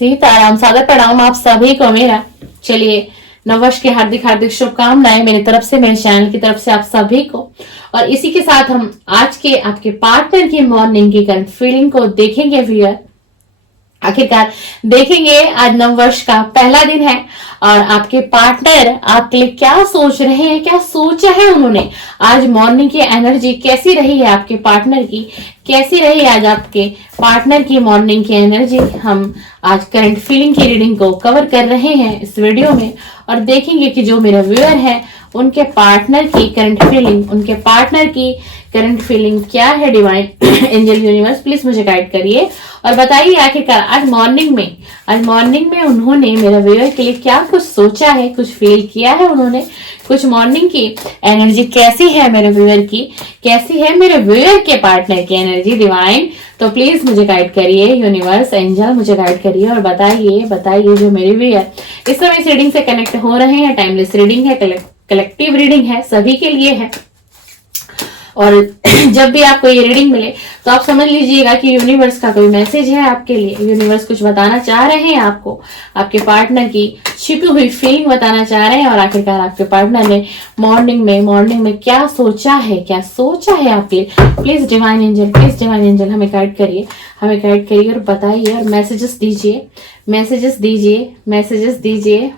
सीताराम, सादर प्रणाम आप सभी को मेरा। चलिए, नववर्ष की हार्दिक हार्दिक शुभकामनाएं मेरी तरफ से, मेरे चैनल की तरफ से आप सभी को। और इसी के साथ हम आज के आपके पार्टनर की मॉर्निंग की करंट फीलिंग को देखेंगे व्यूअर। आखिरकार देखेंगे, आज नववर्ष का पहला दिन है और आपके पार्टनर आपके लिए क्या सोच रहे हैं, क्या सोचा है उन्होंने। आज मॉर्निंग की एनर्जी कैसी रही है आपके पार्टनर की, कैसी रही आज आपके पार्टनर की मॉर्निंग की एनर्जी। हम आज करंट फीलिंग की रीडिंग को कवर कर रहे हैं इस वीडियो में और देखेंगे कि जो मेरे व्यूअर है उनके पार्टनर की करंट फीलिंग, उनके पार्टनर की करंट फीलिंग क्या है। डिवाइन एंजल यूनिवर्स प्लीज मुझे गाइड करिए और बताइए आखिरकार आज मॉर्निंग में उन्होंने मेरे व्यूअर के लिए क्या कुछ सोचा है, कुछ फील किया है उन्होंने। कुछ मॉर्निंग की एनर्जी कैसी है मेरे व्यूअर की, कैसी है मेरे व्यूअर के पार्टनर की एनर्जी डिवाइन। तो प्लीज मुझे गाइड करिए, यूनिवर्स एंजल मुझे गाइड करिए और बताइए जो मेरे व्यूअर इस समय इस रीडिंग से कनेक्ट हो रहे हैं। टाइमलेस रीडिंग है, कलेक्टिव रीडिंग है, सभी के लिए है। और जब भी आपको ये रीडिंग मिले तो आप समझ लीजिएगा कि यूनिवर्स का कोई मैसेज है आपके लिए। यूनिवर्स कुछ बताना चाह रहे हैं आपको, आपके पार्टनर की छिपी हुई फीलिंग बताना चाह रहे हैं। और आखिरकार आपके पार्टनर ने मॉर्निंग में क्या सोचा है आपके लिए। प्लीज डिवाइन एंजल हमें गाइड करिए और बताइए और मैसेजेस दीजिए।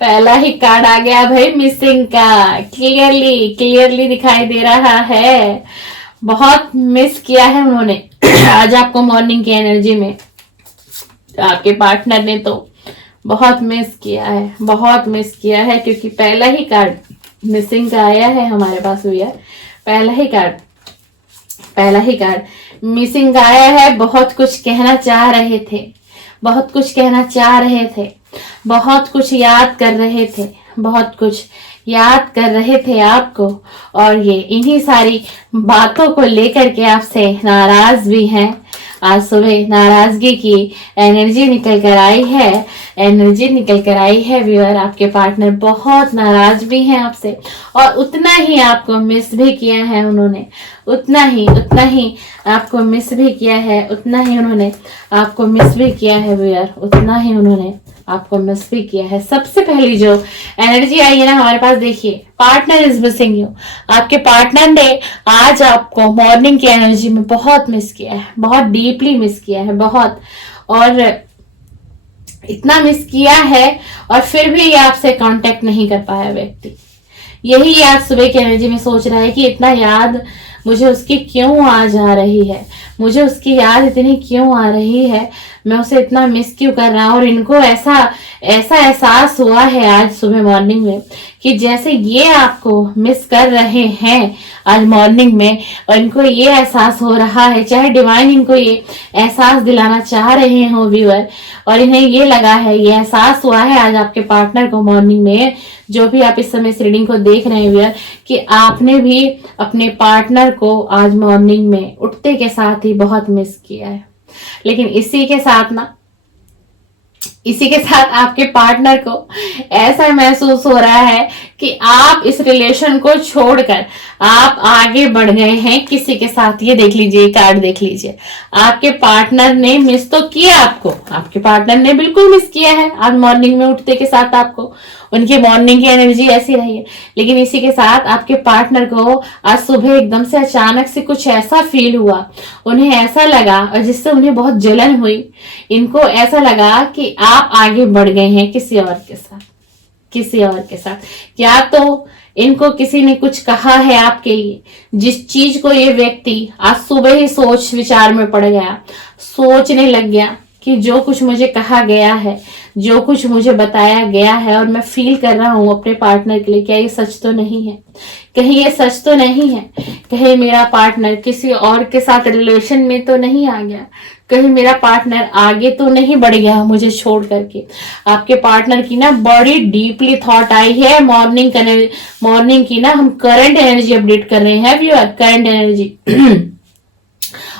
पहला ही कार्ड आ गया भाई, मिसिंग का। क्लियरली दिखाई दे रहा है, बहुत मिस किया है उन्होंने आज आपको मॉर्निंग की एनर्जी में। आपके पार्टनर ने तो बहुत मिस किया है क्योंकि पहला ही कार्ड मिसिंग का आया है हमारे पास भैया। पहला ही कार्ड मिसिंग का आया है। बहुत कुछ कहना चाह रहे थे, बहुत कुछ याद कर रहे थे आपको। और ये इन्हीं सारी बातों को लेकर के आपसे नाराज भी हैं। आज सुबह नाराजगी की एनर्जी निकल कर आई है व्यूअर। आपके पार्टनर बहुत नाराज भी हैं आपसे और उतना ही आपको मिस भी किया है उन्होंने। उतना ही आपको मिस भी किया है, उतना ही उन्होंने आपको मिस भी किया है व्यूअर, उतना ही उन्होंने आपको मिस भी किया है। सबसे पहली जो एनर्जी आई है ना हमारे पास, देखिए, पार्टनर इज मिसिंग यू। आपके पार्टनर ने आज आपको मॉर्निंग की एनर्जी में बहुत मिस किया है, बहुत डीपली मिस किया है, बहुत। और इतना मिस किया है और फिर भी ये आपसे कांटेक्ट नहीं कर पाया व्यक्ति। यही आज सुबह की एनर्जी में सोच रहा है कि इतना याद मुझे उसकी क्यों आज आ रही है, मुझे उसकी याद इतनी क्यों आ रही है, मैं उसे इतना मिस क्यों कर रहा हूं। और इनको ऐसा एहसास हुआ है आज सुबह मॉर्निंग में कि जैसे ये आपको मिस कर रहे हैं आज मॉर्निंग में, और इनको ये एहसास हो रहा है, चाहे डिवाइन इनको ये एहसास दिलाना चाह रहे हो व्यूअर, और इन्हें ये लगा है, ये एहसास हुआ है आज आपके पार्टनर को मॉर्निंग में, जो भी आप इस समय इस रीडिंग को देख रहे हैं व्यूअर, कि आपने भी अपने पार्टनर को आज मॉर्निंग में उठते के साथ ही बहुत मिस किया है। लेकिन इसी के साथ आपके पार्टनर को ऐसा महसूस हो रहा है कि आप इस रिलेशन को छोड़कर आप आगे बढ़ गए हैं किसी के साथ। ये देख लीजिए, कार्ड देख लीजिए, आपके पार्टनर ने मिस तो किया आपको, आपके पार्टनर ने बिल्कुल मिस किया है आज मॉर्निंग में उठते के साथ आपको। उनकी मॉर्निंग की एनर्जी ऐसी रही है। लेकिन इसी के साथ आपके पार्टनर को आज सुबह एकदम से अचानक से कुछ ऐसा फील हुआ, उन्हें ऐसा लगा, और जिससे उन्हें बहुत जलन हुई। इनको ऐसा लगा कि आप आगे बढ़ गए हैं किसी और के साथ। क्या तो इनको किसी ने कुछ कहा है आपके लिए, जिस चीज को ये व्यक्ति आज सुबह ही सोच विचार में पड़ गया, सोचने लग गया कि जो कुछ मुझे कहा गया है, जो कुछ मुझे बताया गया है और मैं फील कर रहा हूं अपने पार्टनर के लिए, क्या ये सच तो नहीं है? कहीं ये सच तो नहीं है? कहीं मेरा पार्टनर किसी और के साथ रिलेशन में तो नहीं आ गया? कहीं मेरा पार्टनर आगे तो नहीं बढ़ गया मुझे छोड़ करके? आपके पार्टनर की ना बड़ी डीपली थॉट आई है मॉर्निंग की ना। हम करंट एनर्जी अपडेट कर रहे हैं व्यूअर, करंट एनर्जी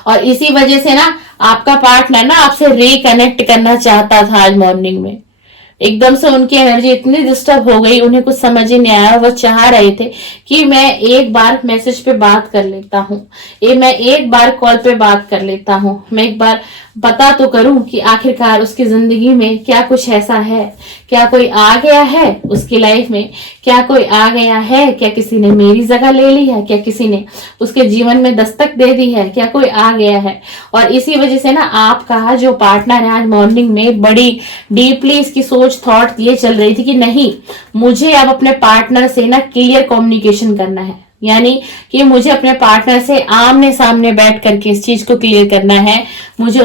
और इसी वजह से ना आपका पार्टनर ना आपसे रिकनेक्ट करना चाहता था आज मॉर्निंग में। एकदम से उनकी एनर्जी इतनी डिस्टर्ब हो गई, उन्हें कुछ समझ ही नहीं आया। वो चाह रहे थे कि मैं एक बार मैसेज पे बात कर लेता हूँ, मैं एक बार कॉल पे बात कर लेता हूँ, मैं एक बार पता तो करूं कि आखिरकार उसकी जिंदगी में क्या कुछ ऐसा है, क्या कोई आ गया है उसकी लाइफ में, क्या कोई आ गया है, क्या किसी ने मेरी जगह ले ली है, क्या किसी ने उसके जीवन में दस्तक दे दी है, क्या कोई आ गया है। और इसी वजह से ना आपका जो पार्टनर है आज मॉर्निंग में बड़ी डीपली इसकी सोच थॉट ये चल रही थी कि नहीं, मुझे अब अपने पार्टनर से ना क्लियर कम्युनिकेशन करना है, यानी कि मुझे अपने पार्टनर से आमने सामने बैठ करके इस चीज को क्लियर करना है, मुझे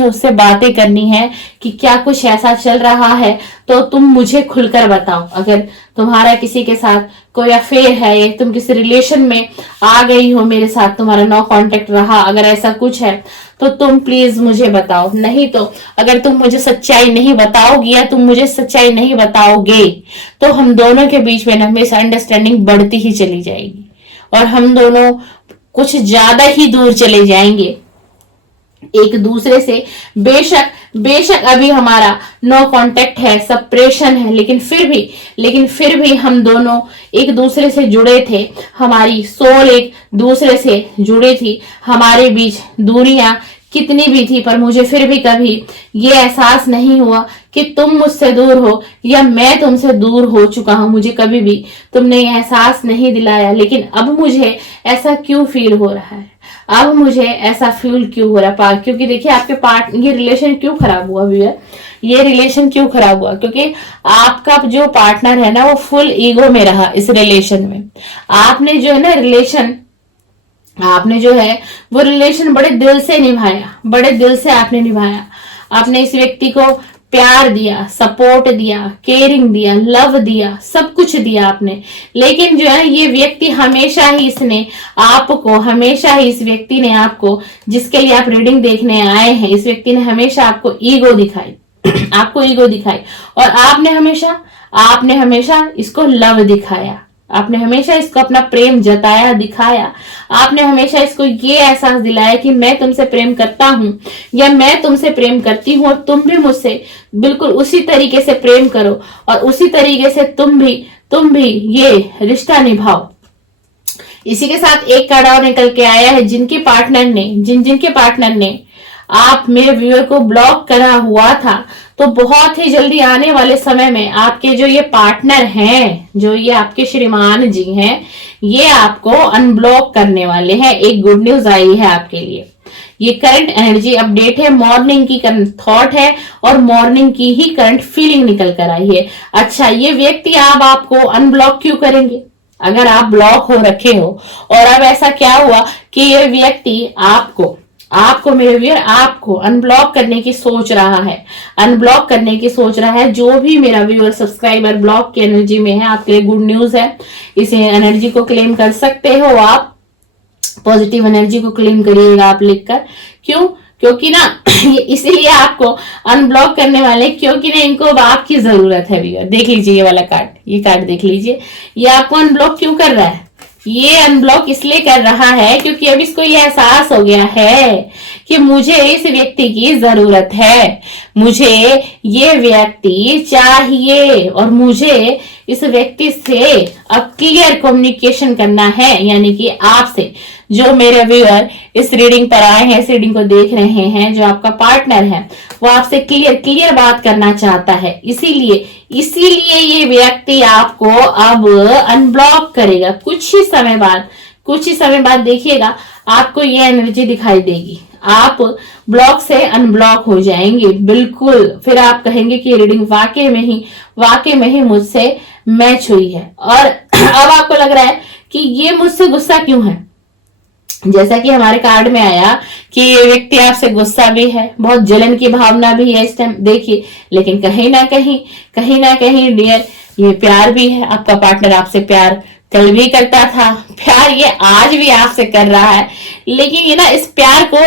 उससे बातें करनी है कि क्या कुछ ऐसा चल रहा है तो तुम मुझे खुलकर बताओ। अगर तुम्हारा किसी के साथ कोई अफेयर है या तुम किसी रिलेशन में आ गई हो मेरे साथ, तुम्हारा नो कांटेक्ट रहा, अगर ऐसा कुछ है तो तुम प्लीज मुझे बताओ। नहीं तो अगर तुम मुझे सच्चाई नहीं बताओगी या तुम मुझे सच्चाई नहीं बताओगे तो हम दोनों के बीच में ना मिसअंडरस्टैंडिंग बढ़ती ही चली जाएगी और हम दोनों कुछ ज्यादा ही दूर चले जाएंगे एक दूसरे से। बेशक अभी हमारा नो कांटेक्ट है, सेपरेशन है, लेकिन फिर भी हम दोनों एक दूसरे से जुड़े थे, हमारी सोल एक दूसरे से जुड़ी थी, हमारे बीच दूरियां कितनी भी थी पर मुझे फिर भी कभी ये एहसास नहीं हुआ कि तुम मुझसे दूर हो या मैं तुमसे दूर हो चुका हूं, मुझे कभी भी तुमने ये एहसास नहीं दिलाया। लेकिन अब मुझे ऐसा क्यों फील हो रहा है, अब मुझे ऐसा फील क्यों हो रहा है, क्योंकि देखिए आपके ये रिलेशन क्यों खराब हुआ भैया, ये रिलेशन क्यों खराब हुआ, क्योंकि आपका जो पार्टनर है ना वो फुल ईगो में रहा इस रिलेशन में। आपने जो है ना आपने जो है वो रिलेशन बड़े दिल से निभाया, बड़े दिल से आपने निभाया। आपने इस व्यक्ति को प्यार दिया, सपोर्ट दिया, केयरिंग दिया, लव दिया, सब कुछ दिया आपने। लेकिन जो है ये व्यक्ति हमेशा ही इस व्यक्ति ने आपको जिसके लिए आप रीडिंग देखने आए हैं, इस व्यक्ति ने हमेशा आपको ईगो दिखाई आपको ईगो दिखाई और आपने हमेशा इसको लव दिखाया, आपने हमेशा इसको अपना प्रेम जताया, दिखाया। आपने हमेशा इसको ये एहसास दिलाया कि मैं तुमसे प्रेम करता हूं या मैं तुमसे प्रेम करती हूं और तुम भी मुझसे बिल्कुल उसी तरीके से प्रेम करो और उसी तरीके से तुम भी ये रिश्ता निभाओ। इसी के साथ एक कार्ड और निकल के आया है, जिनके पार्टनर ने आप मेरे व्यूअर को ब्लॉक करा हुआ था, तो बहुत ही जल्दी आने वाले समय में आपके जो ये पार्टनर हैं, जो ये आपके श्रीमान जी हैं, ये आपको अनब्लॉक करने वाले हैं। एक गुड न्यूज आई है आपके लिए। ये करंट एनर्जी अपडेट है, मॉर्निंग की करंट थॉट है और मॉर्निंग की ही करंट फीलिंग निकल कर आई है। अच्छा, ये व्यक्ति अब आपको अनब्लॉक क्यों करेंगे? अगर आप ब्लॉक हो रखे हो और अब ऐसा क्या हुआ कि ये व्यक्ति आपको मेरे व्यूअर आपको अनब्लॉक करने की सोच रहा है। जो भी मेरा व्यूअर सब्सक्राइबर ब्लॉक की एनर्जी में है, आपके लिए गुड न्यूज है। इस एनर्जी को क्लेम कर सकते हो आप, पॉजिटिव एनर्जी को क्लेम करिएगा आप लिखकर। क्यों? क्योंकि ना ये इसीलिए आपको अनब्लॉक करने वाले, क्योंकि ना इनको अब आपकी जरूरत है व्यूअर। देख लीजिए ये वाला कार्ड, ये कार्ड देख लीजिए, ये आपको अनब्लॉक क्यों कर रहा है? ये अनब्लॉक इसलिए कर रहा है क्योंकि अब इसको ये एहसास हो गया है कि मुझे इस व्यक्ति की जरूरत है, मुझे ये व्यक्ति चाहिए और मुझे इस व्यक्ति से अब क्लियर कम्युनिकेशन करना है। यानी कि आपसे जो मेरे व्यूअर इस रीडिंग पर आए हैं, इस रीडिंग को देख रहे हैं, जो आपका पार्टनर है वो आपसे क्लियर बात करना चाहता है। इसीलिए ये व्यक्ति आपको अब अनब्लॉक करेगा। कुछ ही समय बाद देखिएगा आपको ये एनर्जी दिखाई देगी, आप ब्लॉक से अनब्लॉक हो जाएंगे बिल्कुल। फिर आप कहेंगे कि रीडिंग वाकई में ही मुझसे मैच हुई है। और अब आपको लग रहा है कि ये मुझसे गुस्सा क्यों है, जैसा कि हमारे कार्ड में आया कि ये व्यक्ति आपसे गुस्सा भी है, बहुत जलन की भावना भी है इस टाइम देखिए, लेकिन कहीं ना कहीं डियर ये प्यार भी है। आपका पार्टनर आपसे प्यार कल भी करता था, प्यार ये आज भी आपसे कर रहा है, लेकिन ये ना इस प्यार को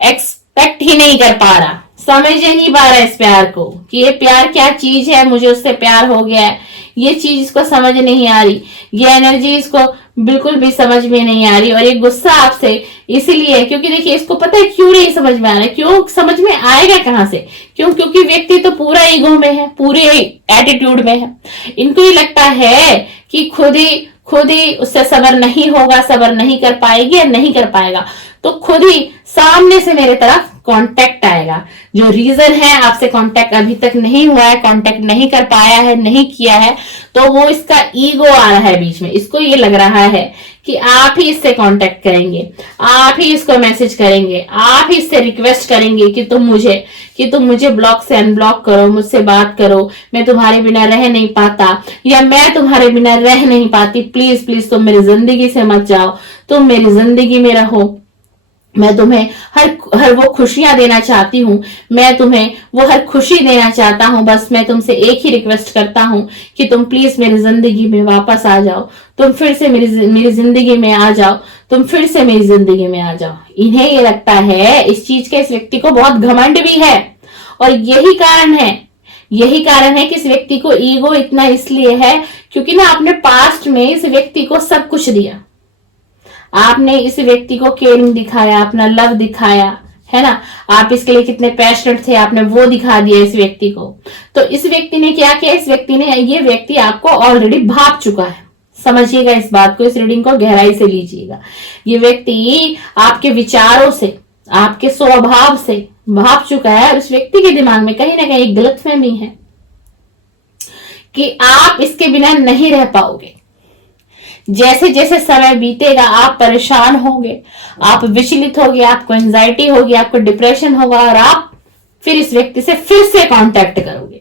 एक्सपेक्ट ही नहीं कर पा रहा, समझ नहीं पा रहा इस प्यार को कि ये प्यार क्या चीज है, मुझे उससे प्यार हो गया है, ये चीज इसको समझ नहीं आ रही, ये एनर्जी इसको बिल्कुल भी समझ में नहीं आ रही। और ये गुस्सा आपसे इसीलिए है क्योंकि देखिए इसको पता है क्यों नहीं समझ में आ रहा है, क्यों समझ में आएगा कहां से, क्यों, क्योंकि व्यक्ति तो पूरा ईगो में है, पूरे एटीट्यूड में है। इनको ये लगता है कि खुद ही उससे सबर नहीं होगा, सबर नहीं कर पाएगी या नहीं कर पाएगा, तो खुद ही सामने से मेरे तरफ कांटेक्ट आएगा। जो रीजन है आपसे कांटेक्ट अभी तक नहीं हुआ है, कांटेक्ट नहीं कर पाया है, नहीं किया है, तो वो इसका ईगो आ रहा है बीच में। इसको ये लग रहा है कि आप ही इससे कांटेक्ट करेंगे, आप ही इसको मैसेज करेंगे, आप ही इससे रिक्वेस्ट करेंगे कि तुम मुझे ब्लॉक से अनब्लॉक करो, मुझसे बात करो, मैं तुम्हारे बिना रह नहीं पाता या मैं तुम्हारे बिना रह नहीं पाती, प्लीज प्लीज तुम मेरी जिंदगी से मत जाओ, तुम मेरी जिंदगी में रहो, मैं तुम्हें हर वो खुशियां देना चाहती हूँ, मैं तुम्हें वो हर खुशी देना चाहता हूँ, बस मैं तुमसे एक ही रिक्वेस्ट करता हूँ कि तुम प्लीज मेरी जिंदगी में वापस आ जाओ, तुम फिर से मेरी जिंदगी में आ जाओ, तुम फिर से मेरी जिंदगी में आ जाओ। इन्हें ये लगता है, इस चीज के इस व्यक्ति को बहुत घमंड भी है, और यही कारण है कि इस व्यक्ति को ईगो इतना इसलिए है क्योंकि ना आपने पास्ट में इस व्यक्ति को सब कुछ दिया, आपने इस व्यक्ति को केयरिंग दिखाया, अपना लव दिखाया, है ना, आप इसके लिए कितने पैशनेट थे आपने वो दिखा दिया इस व्यक्ति को। तो इस व्यक्ति ने क्या किया, ये व्यक्ति आपको ऑलरेडी भाप चुका है। समझिएगा इस बात को, इस रीडिंग को गहराई से लीजिएगा। ये व्यक्ति आपके विचारों से, आपके स्वभाव से भाप चुका है, और इस व्यक्ति के दिमाग में कहीं ना कहीं गलतफहमी है कि आप इसके बिना नहीं रह पाओगे। जैसे जैसे समय बीतेगा आप परेशान होंगे, आप विचलित होंगे, आपको एंजाइटी होगी, आपको डिप्रेशन होगा, और आप फिर इस व्यक्ति से फिर से कांटेक्ट करोगे।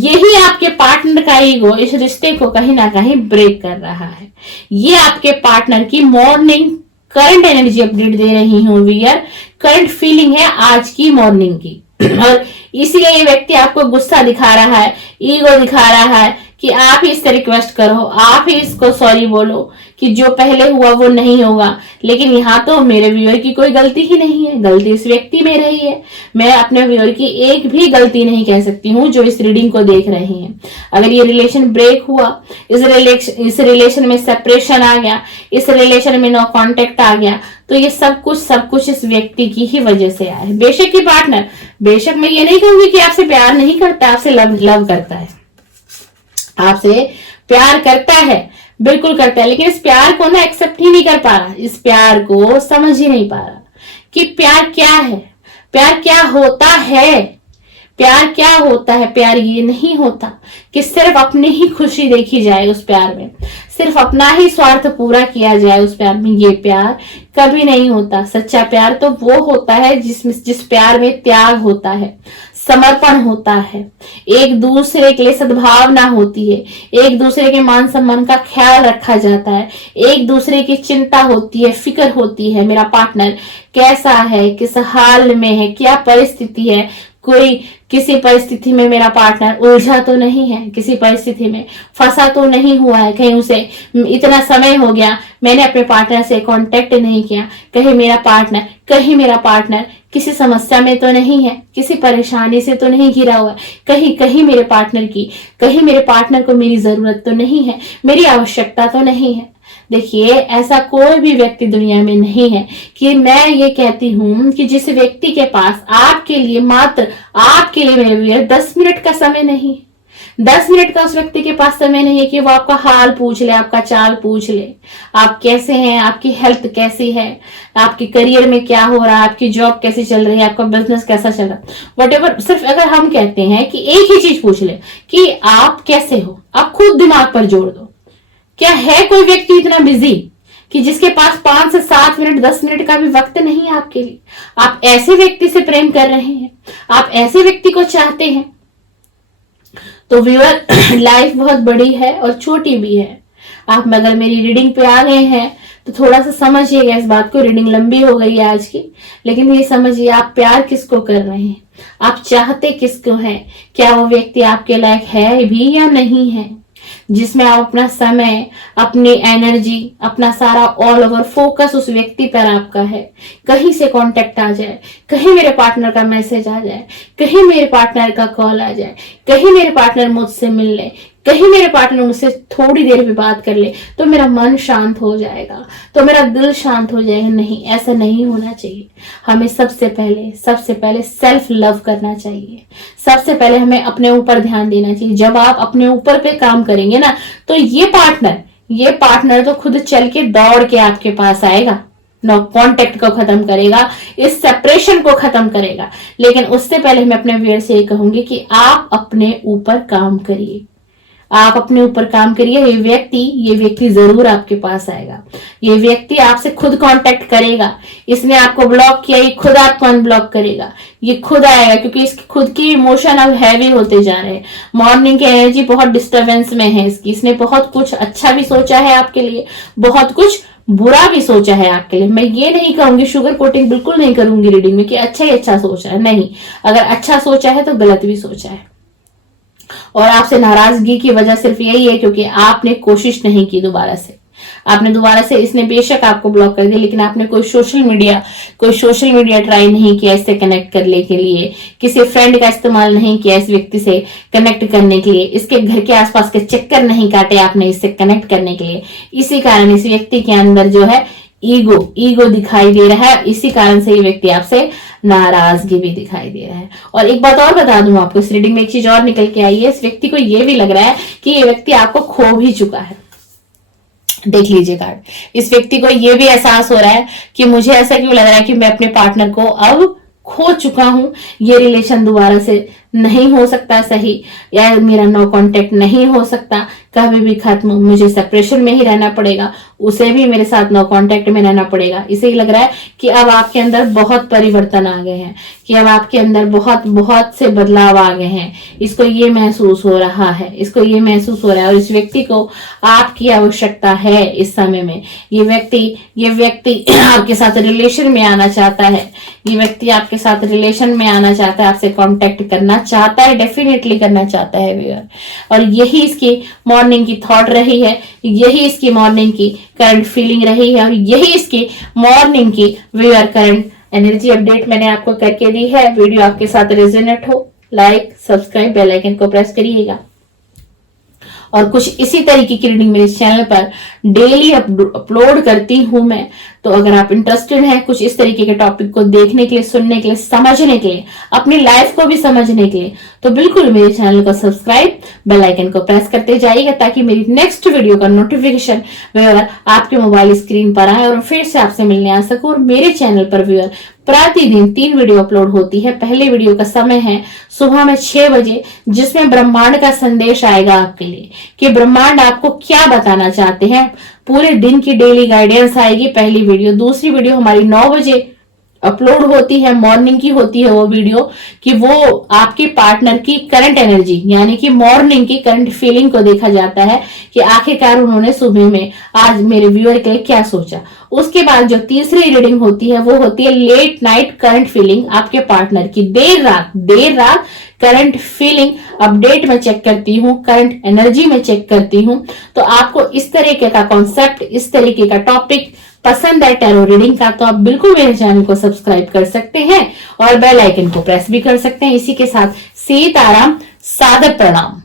यही आपके पार्टनर का ईगो इस रिश्ते को कहीं ना कहीं ब्रेक कर रहा है। ये आपके पार्टनर की मॉर्निंग करंट एनर्जी अपडेट दे रही हूँ वियर, करंट फीलिंग है आज की मॉर्निंग की। और इसीलिए ये व्यक्ति आपको गुस्सा दिखा रहा है, ईगो दिखा रहा है कि आप ही इससे रिक्वेस्ट करो, आप ही इसको सॉरी बोलो कि जो पहले हुआ वो नहीं होगा। लेकिन यहाँ तो मेरे व्यूअर की कोई गलती ही नहीं है, गलती इस व्यक्ति में रही है। मैं अपने व्यूअर की एक भी गलती नहीं कह सकती हूँ जो इस रीडिंग को देख रहे हैं। अगर ये रिलेशन ब्रेक हुआ, इस रिलेशन में सेपरेशन आ गया, इस रिलेशन में नो कॉन्टेक्ट आ गया, तो ये सब कुछ इस व्यक्ति की ही वजह से आया है। बेशक ये पार्टनर, बेशक मैं ये नहीं कहूंगी कि आपसे प्यार नहीं करता, आपसे लव करता है, आपसे प्यार करता है, बिल्कुल करता है, लेकिन इस प्यार को ना एक्सेप्ट ही नहीं कर पा रहा, इस प्यार को समझ ही नहीं पा रहा कि प्यार क्या है, प्यार क्या होता है, प्यार क्या होता है। प्यार ये नहीं होता कि सिर्फ अपनी ही खुशी देखी जाए उस प्यार में, सिर्फ अपना ही स्वार्थ पूरा किया जाए उस प्यार में। ये प्यार कभी नहीं होता। सच्चा प्यार तो वो होता है जिस प्यार में त्याग होता है, समर्पण होता है, एक दूसरे के लिए सद्भावना होती है, एक दूसरे के मान सम्मान का ख्याल रखा जाता है, एक दूसरे की चिंता होती है, फिक्र होती है, मेरा पार्टनर कैसा है, किस हाल में है, क्या परिस्थिति है, कोई किसी परिस्थिति में मेरा पार्टनर उलझा तो नहीं है, किसी परिस्थिति में फंसा तो नहीं हुआ है, कहीं उसे इतना समय हो गया मैंने अपने पार्टनर से कांटेक्ट नहीं किया, कहीं मेरा पार्टनर किसी समस्या में तो नहीं है, किसी परेशानी से तो नहीं घिरा हुआ है, कहीं मेरे पार्टनर को मेरी जरूरत तो नहीं है, मेरी आवश्यकता तो नहीं है। देखिए ऐसा कोई भी व्यक्ति दुनिया में नहीं है कि मैं ये कहती हूं कि जिस व्यक्ति के पास आपके लिए मात्र आपके लिए मेरे व्यूअर 10 मिनट का समय नहीं, 10 मिनट का उस व्यक्ति के पास समय नहीं है कि वो आपका हाल पूछ ले, आपका चाल पूछ ले, आप कैसे हैं, आपकी हेल्थ कैसी है, आपके करियर में क्या हो रहा है, आपकी जॉब कैसी चल रही है, आपका बिजनेस कैसा चल रहा है, व्हाटएवर। सिर्फ अगर हम कहते हैं कि एक ही चीज पूछ ले कि आप कैसे हो, आप खुद दिमाग पर जोड़ दो। क्या है कोई व्यक्ति इतना बिजी कि जिसके पास 5 से 7 मिनट 10 मिनट का भी वक्त नहीं है आपके लिए? आप ऐसे व्यक्ति से प्रेम कर रहे हैं, आप ऐसे व्यक्ति को चाहते हैं। तो व्यूअर लाइफ बहुत बड़ी है और छोटी भी है। आप अगर मेरी रीडिंग पे आ गए हैं तो थोड़ा सा समझिएगा इस बात को। रीडिंग लंबी हो गई है आज की, लेकिन ये समझिए आप प्यार किसको कर रहे हैं, आप चाहते किसको हैं, क्या वो व्यक्ति आपके लायक है भी या नहीं है, जिसमें आप अपना समय, अपनी एनर्जी, अपना सारा ऑल ओवर फोकस उस व्यक्ति पर आपका है। कहीं से कांटेक्ट आ जाए, कहीं मेरे पार्टनर का मैसेज आ जाए, कहीं मेरे पार्टनर का कॉल आ जाए, कहीं मेरे पार्टनर मुझसे मिल ले, कहीं मेरे पार्टनर मुझसे थोड़ी देर भी बात कर ले तो मेरा मन शांत हो जाएगा, तो मेरा दिल शांत हो जाएगा। नहीं, ऐसा नहीं होना चाहिए। हमें सबसे पहले सेल्फ लव करना चाहिए। सबसे पहले हमें अपने ऊपर ध्यान देना चाहिए। जब आप अपने ऊपर पे काम करेंगे ना, तो ये पार्टनर तो खुद चल के दौड़ के आपके पास आएगा, नो कॉन्टेक्ट को खत्म करेगा, इस सेपरेशन को खत्म करेगा। लेकिन उससे पहले मैं अपने व्यूअर से ये कहूंगी कि आप अपने ऊपर काम करिए। आप अपने ऊपर काम करिए। ये व्यक्ति जरूर आपके पास आएगा। ये व्यक्ति आपसे खुद कांटेक्ट करेगा। इसने आपको ब्लॉक किया, ये खुद आपको अनब्लॉक करेगा। ये खुद आएगा, क्योंकि इसकी खुद की इमोशन अब हैवी होते जा रहे हैं। मॉर्निंग की एनर्जी बहुत डिस्टर्बेंस में है इसकी। इसने बहुत कुछ अच्छा भी सोचा है आपके लिए, बहुत कुछ बुरा भी सोचा है आपके लिए। मैं ये नहीं कहूंगी, शुगर कोटिंग बिल्कुल नहीं करूंगी रीडिंग में कि अच्छा ही अच्छा सोचा है। नहीं, अगर अच्छा सोचा है तो गलत भी सोचा है। और आपसे नाराजगी की वजह सिर्फ यही है क्योंकि आपने कोशिश नहीं की दोबारा से। इसने बेशक आपको ब्लॉक कर दिया, लेकिन आपने कोई सोशल मीडिया ट्राई नहीं किया इससे कनेक्ट करने के लिए। किसी फ्रेंड का इस्तेमाल नहीं किया इस व्यक्ति से कनेक्ट करने के लिए। इसके घर के आसपास के चक्कर नहीं काटे आपने इससे कनेक्ट करने के लिए। इसी कारण इस व्यक्ति के अंदर जो है ईगो दिखाई दे रहा है। इसी कारण से ये व्यक्ति आपसे नाराजगी भी दिखाई दे रहा है। और एक बात और बता दूं आपको, इस रीडिंग में एक चीज और निकल के आई है। इस व्यक्ति को ये भी लग रहा है कि ये व्यक्ति आपको खो भी चुका है। देख लीजिए कार्ड, इस व्यक्ति को ये भी एहसास हो रहा है कि मुझे ऐसा क्यों लग रहा है कि मैं अपने पार्टनर को अब खो चुका हूं। ये रिलेशन दोबारा से नहीं हो सकता सही, या मेरा नो कांटेक्ट नहीं हो सकता, कभी भी खत्म, मुझे सेपरेशन में ही रहना पड़ेगा, उसे भी मेरे साथ नो कांटेक्ट में रहना पड़ेगा। इसे ही लग रहा है कि अब आपके अंदर बहुत परिवर्तन आ गए हैं, कि अब आपके अंदर बहुत से बदलाव आ गए हैं। इसको ये महसूस हो रहा है, और इस व्यक्ति को आपकी आवश्यकता है इस समय में। ये व्यक्ति आपके साथ रिलेशन में आना चाहता है। आपसे कांटेक्ट करना चाहता है, डेफिनेटली करना चाहता है व्यूअर। और यही इसकी मॉर्निंग की थॉट रही है, यही इसकी मॉर्निंग की करंट फीलिंग रही है, और यही इसकी मॉर्निंग की व्यूअर करंट एनर्जी अपडेट मैंने आपको करके दी है। वीडियो आपके साथ रेजोनेट हो, लाइक, सब्सक्राइब, बेल आइकन को प्रेस करिएगा। और कुछ इसी तरीके की रीडिंग मेरे चैनल पर डेली अपलोड करती हूं मैं। तो अगर आप इंटरेस्टेड हैं कुछ इस तरीके के टॉपिक को देखने के लिए, सुनने के लिए, समझने के लिए, अपनी लाइफ को भी समझने के लिए, तो बिल्कुल मेरे चैनल को सब्सक्राइब, बेल आइकन को प्रेस करते जाइएगा, ताकि मेरी नेक्स्ट वीडियो का नोटिफिकेशन व्यूअर आपके मोबाइल स्क्रीन पर आए और फिर से आपसे मिलने आ सकूं। और मेरे चैनल पर व्यूअर प्रतिदिन 3 वीडियो अपलोड होती है। पहले वीडियो का समय है सुबह में 6 बजे, जिसमें ब्रह्मांड का संदेश आएगा आपके लिए कि ब्रह्मांड आपको क्या बताना चाहते हैं। पूरे दिन की डेली गाइडेंस आएगी पहली वीडियो। दूसरी वीडियो हमारी 9 बजे अपलोड होती है, मॉर्निंग की होती है वो वीडियो, कि वो आपके पार्टनर की करंट एनर्जी यानी कि मॉर्निंग की करंट फीलिंग को देखा जाता है कि आखिरकार उन्होंने सुबह में आज मेरे व्यूअर के लिए क्या सोचा। उसके बाद जो तीसरी रीडिंग होती है वो होती है लेट नाइट करंट फीलिंग आपके पार्टनर की। देर रात करंट फीलिंग अपडेट में चेक करती हूँ, करंट एनर्जी में चेक करती हूँ। तो आपको इस तरीके का कॉन्सेप्ट, इस तरीके का टॉपिक पसंद है टैरो रीडिंग का, तो आप बिल्कुल मेरे चैनल को सब्सक्राइब कर सकते हैं और बेल आइकन को प्रेस भी कर सकते हैं। इसी के साथ सीताराम, सादर प्रणाम।